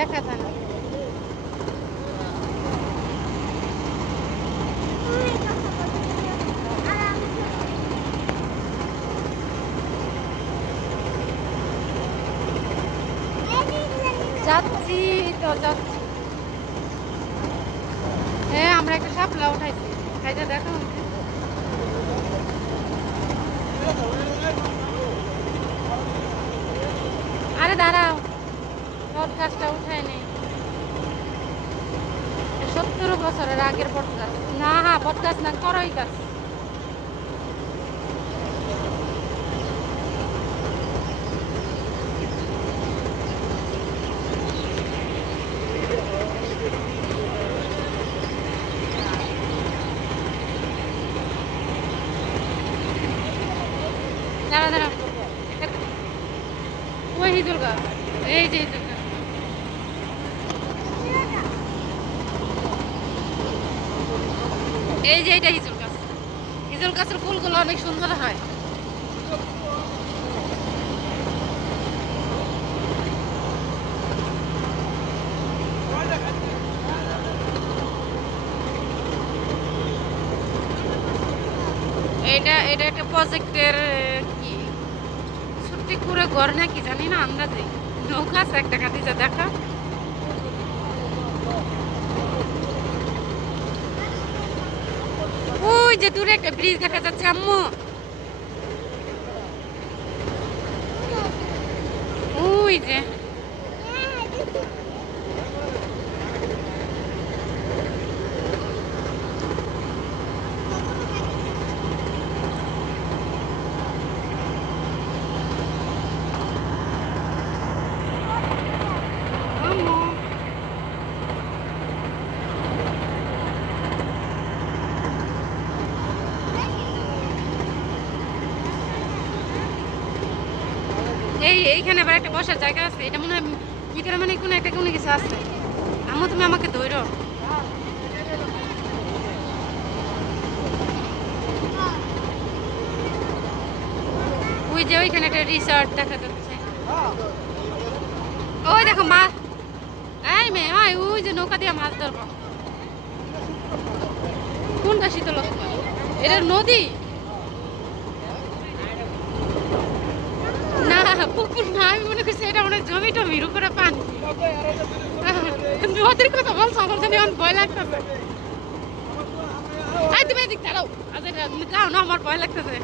দেখা যায় না। যাচ্ছি তো যাচ্ছি। হ্যাঁ আমরা একটা শাপলা উঠাইছি, খাইতে দেখো। আরে দাঁড়াও, পডকাস্টটা উঠায় নেই। 70 বছরের আগের পডকাস্ট না, পডকাস্ট না, করই গাছ। দাঁড়া দাঁড়া, ওই হিজুল গাছ, এই যে হিজুল গাছ। এই যে এটা হিজুল গাছ। হিজুল গাছের ফুলগুলো অনেক সুন্দর হয়। এটা এটা একটা প্রজেক্টের কি ছুটি করে ঘর নাকি জানি না, আন্দাজে নৌকা আছে একটা কাটিতে দেখা। ওই যে দূরে একটা ব্রিজ দেখা যাচ্ছে আম্মু, ওই যে। আম্মু এইখানে আবার একটা বসার জায়গা আছে, এটা মনে হয় ভিতরে মানে কোনো একটা কোনো কিছু আছে। আম্মু তুমি আমাকে ধরো। ওই যে ওইখানে একটা রিসর্ট দেখা যাচ্ছে। ওই দেখো মাছ, এই মেয়ে হয় ওই যে নৌকা দিয়ে মাছ ধরবো। কোনটা শীতল? এটা নদী না, পুকুর না। আমি মনে করছি এটা মনে হয় জমি টমির উপরে পানি। নদীর কথা বলছো, আমার জানি আমার ভয় লাগতেছে। এই তুমি এদিক দাঁড়াও, যাও না, আমার ভয় লাগতেছে।